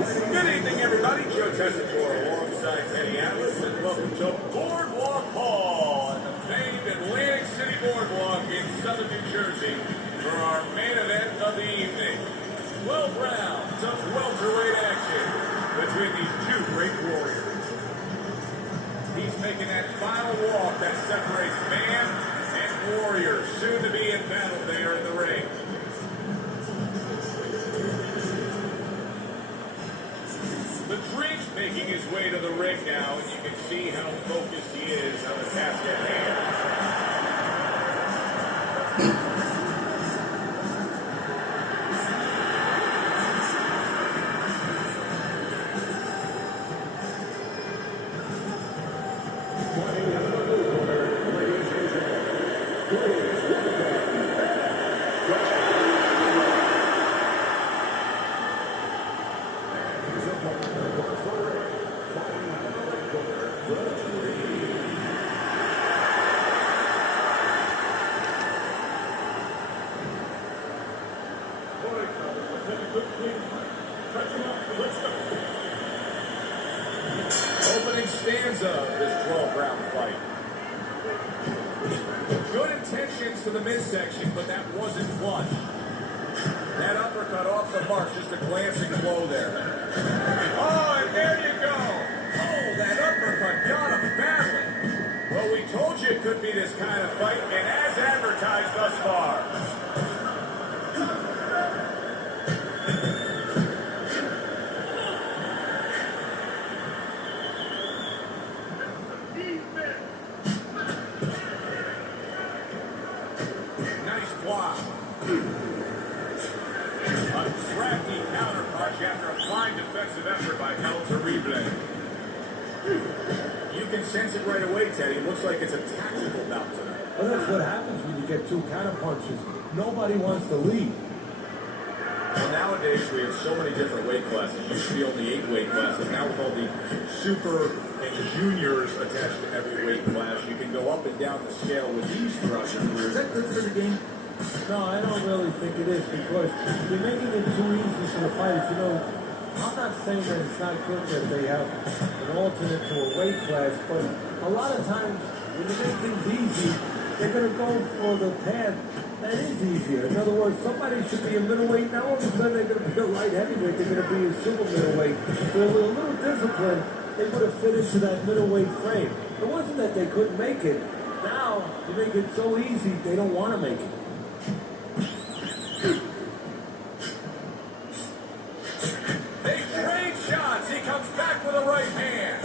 Good evening, everybody. Joe Tessitore alongside Teddy Abbas, and welcome to Boardwalk Hall at the famed Atlantic City Boardwalk in southern New Jersey for our main event of the evening. 12 rounds of welterweight action between these two great warriors. He's making that final walk that separates man and warrior, soon to be in battle there in the ring. The Drink's making his way to the ring now, and you can see how focused he is on the task at hand. Opening stanza of this 12-round fight. Good intentions to the midsection, but that wasn't flush. That uppercut off the mark, just a glancing blow there. Oh, and there you go. Oh, that uppercut got him badly. Well, we told you it could be this kind of fight, and as advertised thus far. A crafty counterpunch after a fine defensive effort by Abdallah. You can sense it right away, Teddy. It looks like it's a tactical bout tonight. Well, that's what happens when you get two counterpunches. Nobody wants to lead. Well, nowadays we have so many different weight classes. Used to be only 8 weight classes. Now with all the super and juniors attached to every weight class, you can go up and down the scale with these throughout your career. Is that good for the game? No, I don't really think it is, because you're making it too easy for the fighters. You know, I'm not saying that it's not good that they have an alternate to a weight class, but a lot of times when you make things easy, they're going to go for the path that is easier. In other words, somebody should be a middleweight. Now all of a sudden they're going to be a light heavyweight. They're going to be a super middleweight. So with a little discipline, they would have fit into that middleweight frame. It wasn't that they couldn't make it. Now you make it so easy, they don't want to make it. They trade shots. He comes back with a right hand.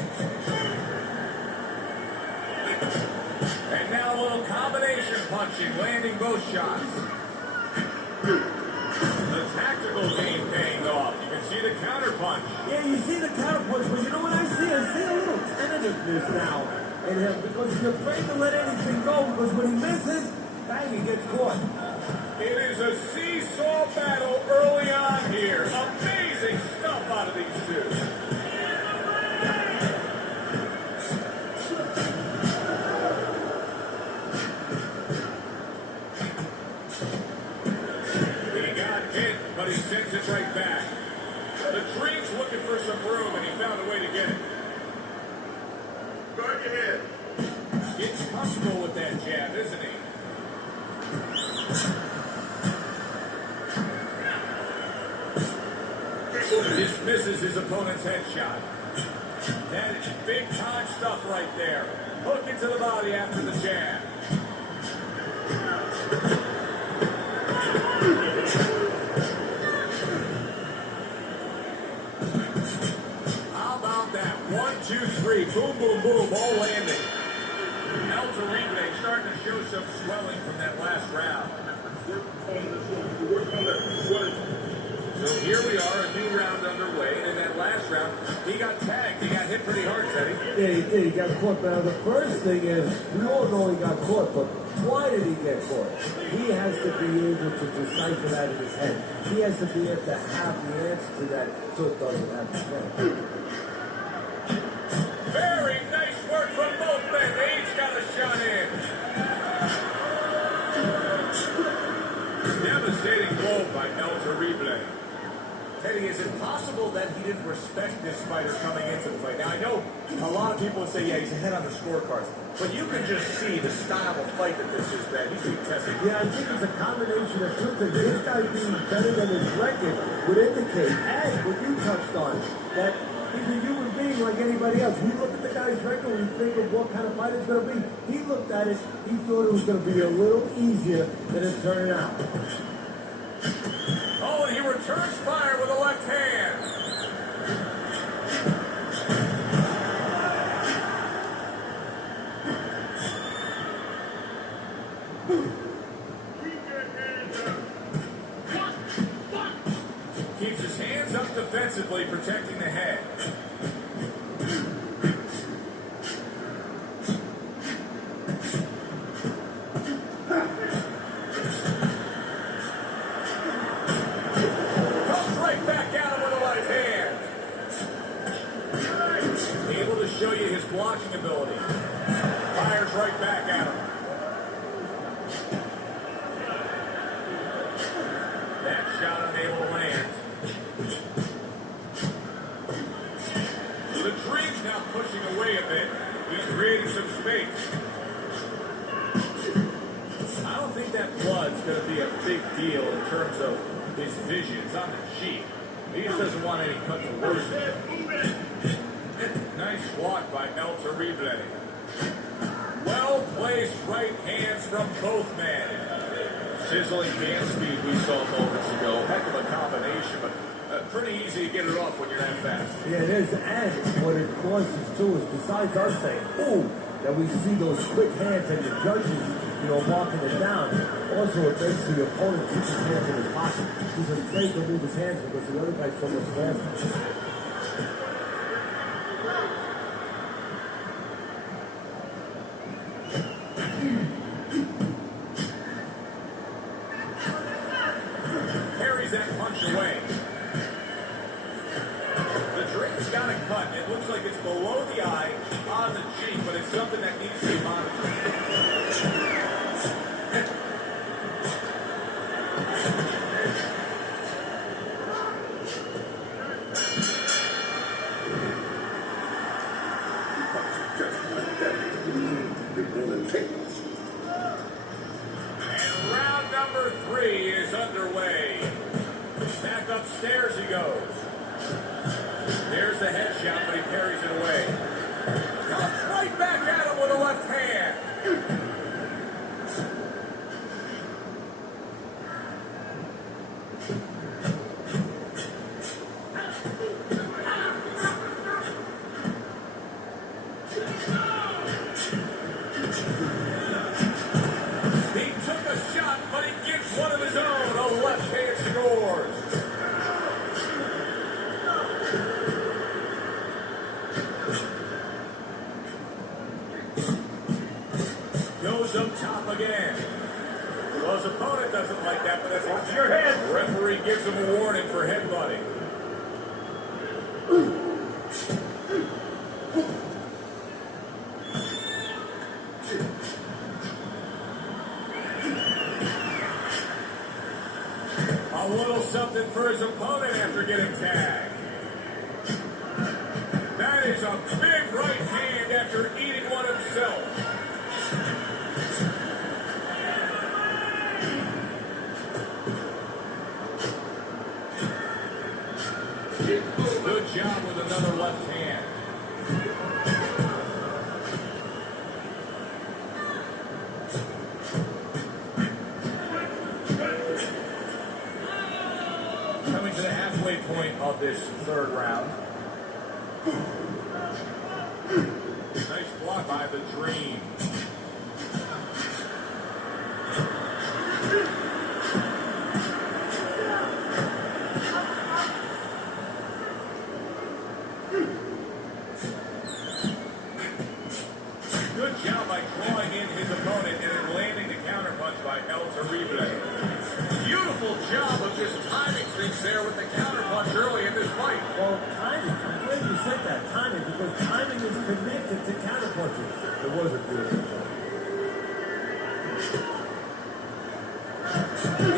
And now a little combination punching, landing both shots. The tactical game paying off. You can see the counter punch. Yeah, you see the counter punch, but you know what I see? I see a little tentativeness now in him, because he's afraid to let anything go, because when he misses, bang, he gets caught. It is a seesaw battle early on here. Amazing stuff out of these two. He got hit, but he sends it right back. The Dream's looking for some room, and he found a way to get it. Guard your head. Gets comfortable with that jab, isn't he? Dismisses his opponent's headshot. That is big time stuff right there. Hook into the body after the jab. How about that? 1, 2, 3. Boom, boom, boom. All landing. Abdallah starting to show some swelling from that last round. So here we are, a new round underway, and in that last round, he got tagged. He got hit pretty hard, Teddy. Yeah, he did. He got caught. Now, the first thing is, we all know he got caught, but why did he get caught? He has to be able to decipher that in his head. He has to be able to have the answer to that, so it doesn't happen again. Very nice work from both men. They each got a shot in. Devastating blow by Abdallah. Teddy, is it possible that he didn't respect this fighter coming into the fight? Now, I know a lot of people would say, yeah, he's ahead on the scorecards. But you can just see the style of fight that this is, that he's being tested. Yeah, I think it's a combination of two things. This guy being better than his record would indicate, and what you touched on, that he's a human being like anybody else. We look at the guy's record and we think of what kind of fight it's going to be. He looked at it, he thought it was going to be a little easier than it's turning out. Oh, and he returns fire with a left hand. Keeps his hands up defensively, protecting the head. Comes right back at him with a right hand. Able to show you his blocking ability. Fires right back at him. That shot unable to land. The Dream's now pushing away a bit. He's creating some space. I don't think that blood's going to be a big deal in terms of his vision. It's on the cheek. He just doesn't want any cut to worsen. Nice block by El Terrible. Well-placed right hands from both men. Sizzling hand speed we saw moments ago. Heck of a combination, but pretty easy to get it off when you're that fast. Yeah, it is. And what it causes too is, besides us saying, ooh, that we see those quick hands and the judges, marking it down. Also, it makes the opponent keep his hands in his pocket. He's afraid to move his hands because the other guy's so much faster. Carries that punch away. The Drake's got a cut. It looks like it's below the eye, on the cheek, but it's something that needs to be monitored. And round number 3 is underway. Back upstairs he goes. There's the headshot, but he parries it away. Comes right back at him with a left hand. He took a shot, but he gets one of his own. A left hand scores. Goes up top again. Well, his opponent doesn't like that, but that's off your head. Referee gives him a warning for headbutting. A little something for his opponent after getting tagged. That is a big right hand after eating one himself. Good job with another left hand. Coming to the halfway point of this third round. Nice block by the Dream. Good job by drawing in his opponent and then landing the counterpunch by El Terrible. Beautiful job of just timing things there with the counterpunch early in this fight. Well, timing. I'm glad you said that. Timing, because timing is connected to counterpunches. It was a beautiful shot.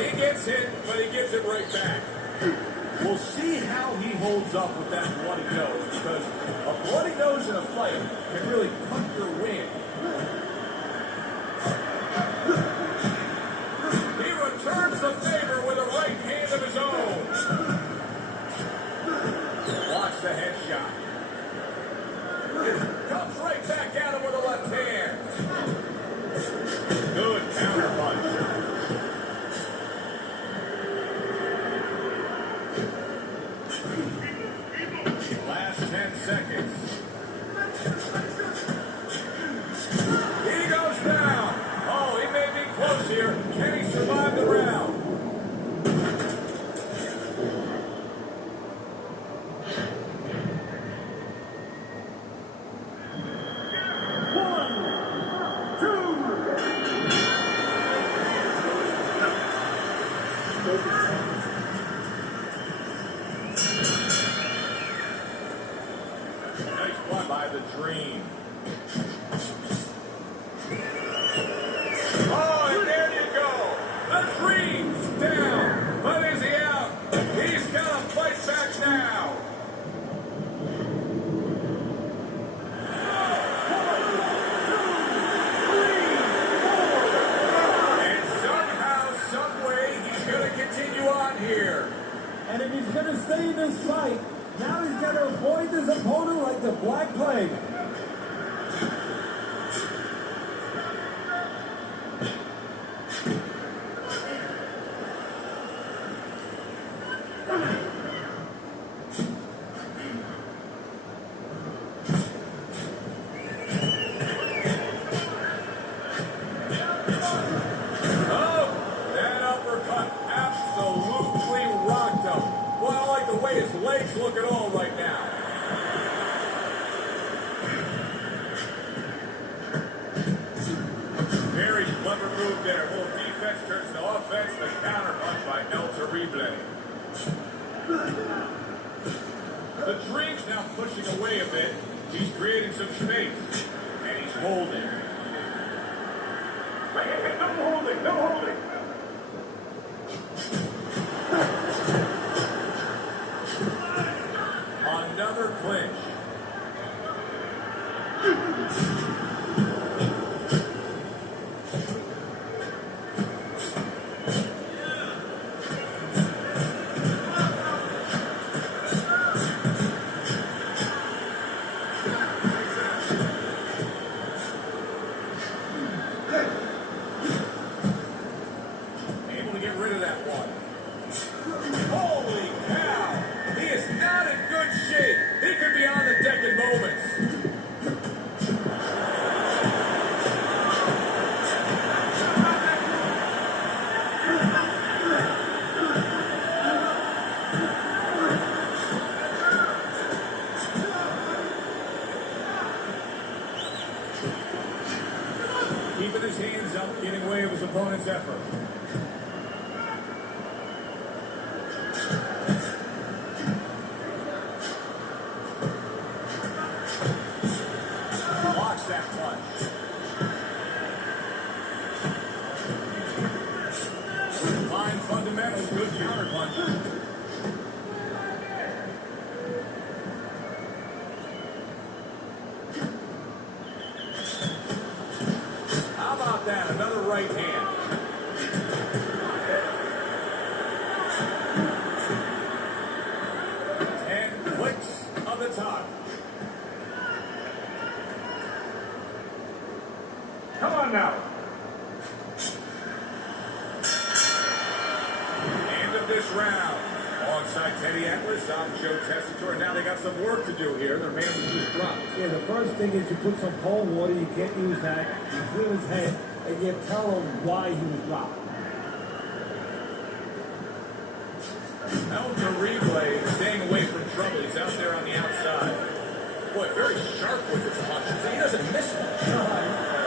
He gets hit, but he gives it right back. We'll see how he holds up with that bloody nose, because a bloody nose in a fight can really cut your wind. He returns the favor with a right hand of his own. Watch the headshot. Comes right back at him with a left hand. Good counter punch. Last 10 seconds. He goes down. Oh, he may be close here. Can he survive the round? Nice one by the Dream. Oh, and there you go. The Dream's down. But is he out? He's got to fight back now. And somehow, some way, he's going to continue on here. And if he's going to stay in this fight, now he's got to avoid his opponent like the Black Plague. Oh, that uppercut absolutely rocked him. Well, I like the way his legs look at all right now. Very clever move there. A little defense turns to offense. The counter punch by El Terrible. The Dream's now pushing away a bit. He's creating some space. And he's holding. No holding, no holding. Another clinch. Able to get rid of that one. Holy cow! He is not in good shape. He could be on the deck in moments. Keeping his hands up, getting away with his opponent's effort. Blocks that punch. Fine fundamentals, good counter punch. How about that? Another right hand. And clicks of the tongue. Come on now. End of this round. Alongside Teddy Atlas, I'm Joe Tessitore. Now they got some work to do here. Their man was just dropped. Yeah, the first thing is you put some cold water. You can't use that. You feel his head, and you tell him why he was dropped. El Terrible staying away from trouble. He's out there on the outside. Boy, very sharp with his punches. He doesn't miss much.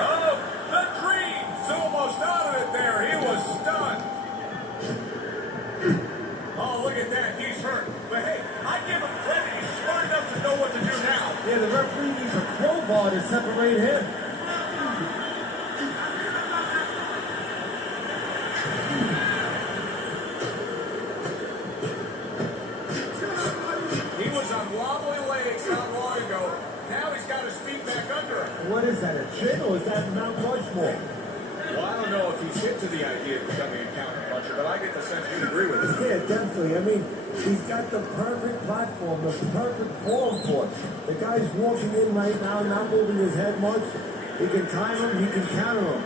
Oh, the Dream's almost out of it there. He was stunned. Oh, look at that. He's hurt. But hey, I give him credit. He's smart enough to know what to do now. Yeah, the referee needs a crowbar to separate him. is that, a chin or is that Mount Rushmore? Well, I don't know if he's hit to the idea of becoming a counter puncher, but I get the sense you'd agree with it. Yeah, definitely. I mean, he's got the perfect platform, the perfect form for it. The guy's walking in right now, not moving his head much. He can time him, he can counter him.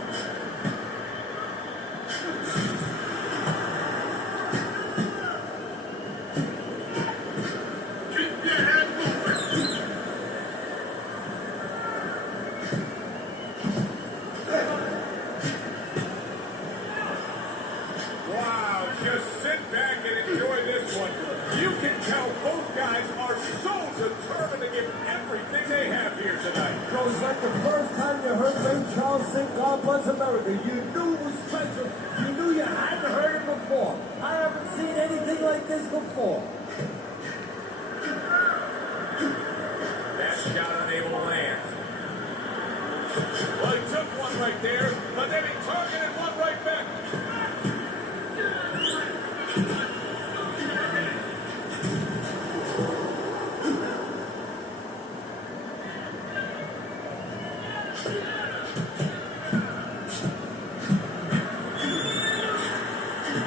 America. You knew it was special. You knew you hadn't heard it before. I haven't seen anything like this before. That shot unable to land. Well, he took one right there, but then he targeted one right back.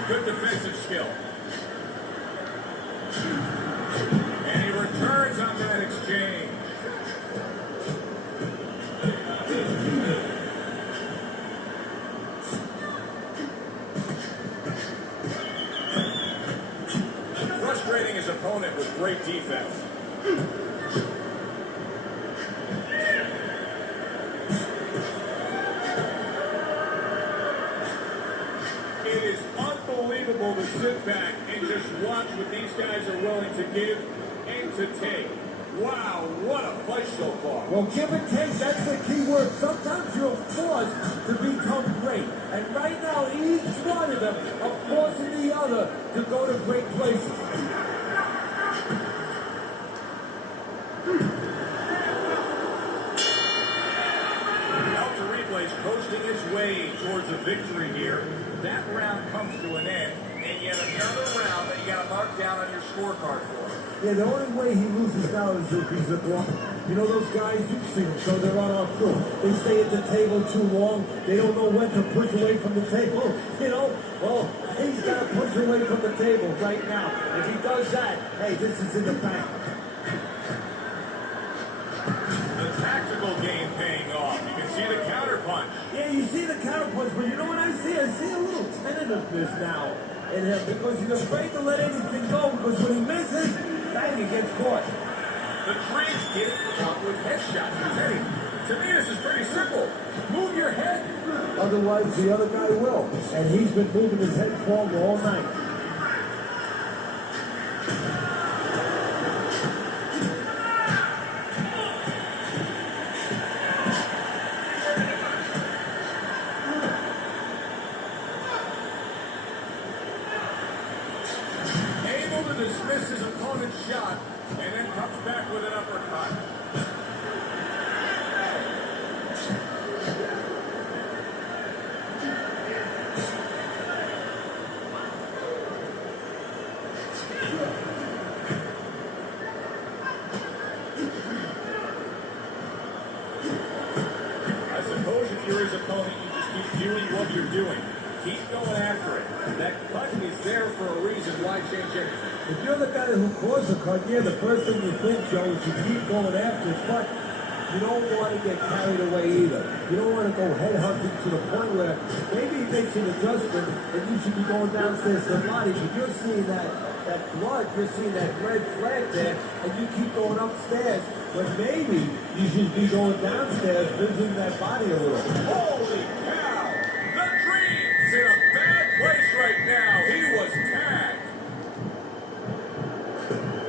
Good defensive skill. And he returns on that exchange. Frustrating his opponent with great defense. It is unbelievable to sit back and just watch what these guys are willing to give and to take. Wow, what a fight so far. Well, give and take, that's the key word. Sometimes you're forced to become great. And right now, each one of them are forcing the other to go to great places. Coasting his way towards a victory here. That round comes to an end, and yet another round that you got to mark down on your scorecard for. Yeah, the only way he loses now is if he's a block. You know those guys, you've seen them, so they're on our crew. They stay at the table too long. They don't know when to push away from the table. You know, well, he's got to push away from the table right now. If he does that, hey, this is in the bank. The tactical game paying off. You can see the counter punch. Yeah, you see the counter punch, but you know what I see? I see a little tentativeness now in him because he's afraid to let anything go because when he misses, bang, he gets caught. The Trees get caught with headshots. Teddy, to me, this is pretty simple. Move your head. Otherwise, the other guy will. And he's been moving his head forward all night. Dismiss his opponent's shot and then comes back with an uppercut. I suppose if you're his opponent, you just keep doing what you're doing. Keep going after it. That cut is there for a reason. Why change anything? If you're the guy who caused the cut, yeah, the first thing you think, Joe, is you keep going after it, but you don't want to get carried away either. You don't want to go head hunting to the point where maybe he makes an adjustment and you should be going downstairs to the body, but you're seeing that blood, you're seeing that red flag there, and you keep going upstairs, when maybe you should be going downstairs, visiting that body a little. Holy cow! The Dream's in a bad place right now. He was tagged.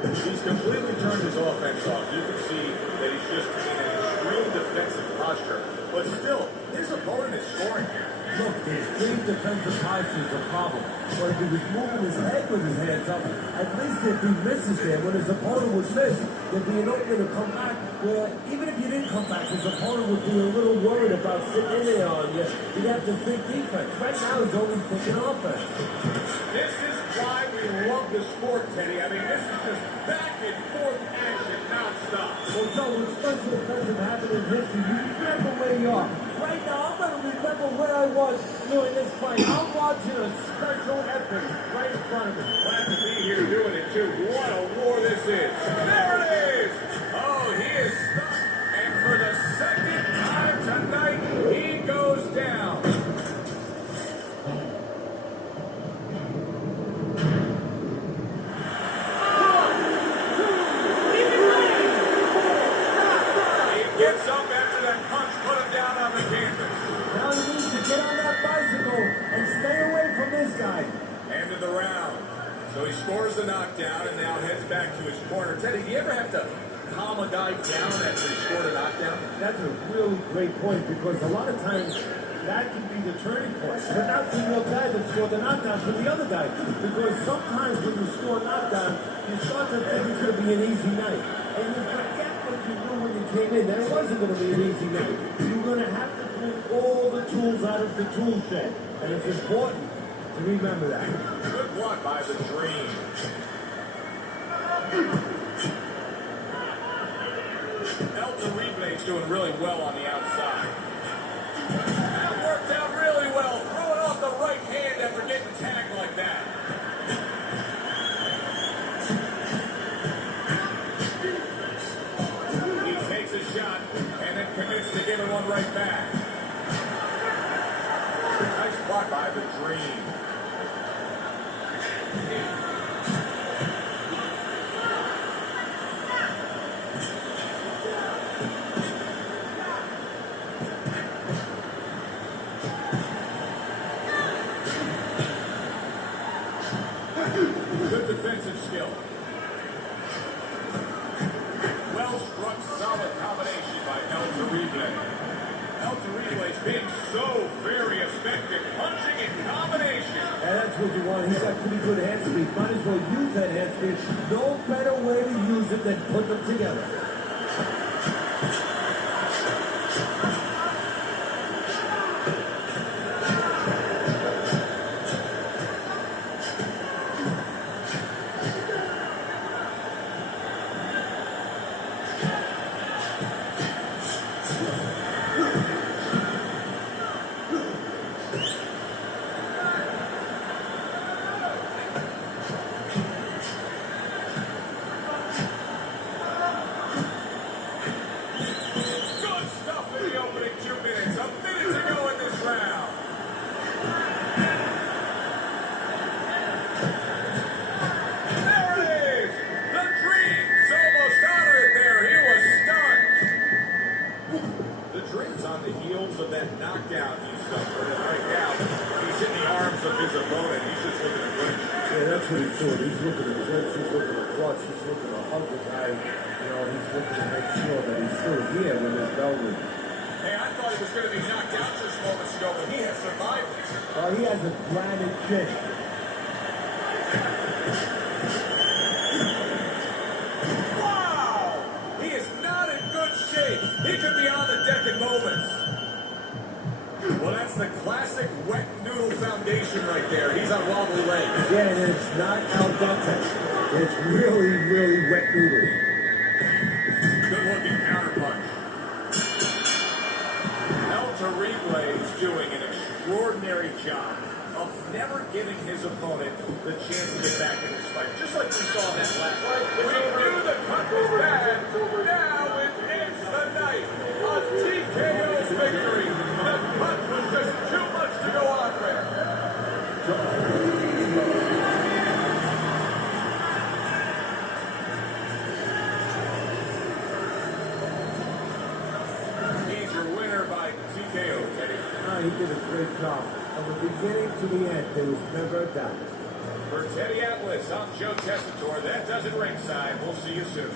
He's completely turned his offense off. You can see that he's just in an extreme defensive posture. But still, his opponent is scoring here. Look, the extreme defensive posture is a problem. But if he was moving his head with his hands up, at least if he misses there, when his opponent would miss, there'd be an opening to come back. Where even if you didn't come back, his opponent would be a little worried about sitting in there on you. He'd have to think defense. Right now, he's only thinking offense. This is why we love the sport, Teddy. I mean, this is just back and forth action, non-stop. stop. Well, Joe, when special doesn't happen in history, you remember where you are. Right now, I'm going to remember where I was during this fight. I'm watching a special epic right in front of me. Glad to be here doing it, too. What a war this is. There it is. Oh, he is stuck. And for the second time tonight, he goes down. Gets up after that punch, put him down on the canvas. Now he needs to get on that bicycle and stay away from this guy. End of the round. So he scores the knockdown and now heads back to his corner. Teddy, do you ever have to calm a guy down after he scored a knockdown? That's a really great point because a lot of times that can be the turning point. But not for your guy that scored the knockdown, for the other guy. Because sometimes when you score a knockdown, you start to think it's going to be an easy night. And you forget what you knew when you came in. That it wasn't going to be an easy night. You're going to have to bring all the tools out of the tool shed. And it's important to remember that. Good one by the Dream. El Torible's doing really well on the outside. That worked out really well. Throwing off the right hand after getting tagged like that. He takes a shot and then commits to giving one right back. Nice block by the Dream. Good defensive skill. Well-struck, solid combination by El Torible. El Torible's being so very effective, punching in combination. And that's what you want. He's got pretty good hand speed. Might as well use that hand speed. No better way to use it than put them together. He has a granite chin. Wow! He is not in good shape. He could be on the deck in moments. Well, that's the classic wet noodle foundation right there. He's on wobbly legs. Yeah, and it's not al dente. It's really, really wet noodles. Good looking counterpunch. El Torible is doing an extraordinary job of never giving his opponent the chance to get back in this fight. Just like we saw in that last fight. We knew the cut was bad. Now it is the night. A TKO victory. The cut was just too much to go on with. He's your winner by TKO, Teddy. He did a great job. From the beginning to the end, there was never a doubt. For Teddy Abbas, I'm Joe Tessitore. That does it ringside. We'll see you soon.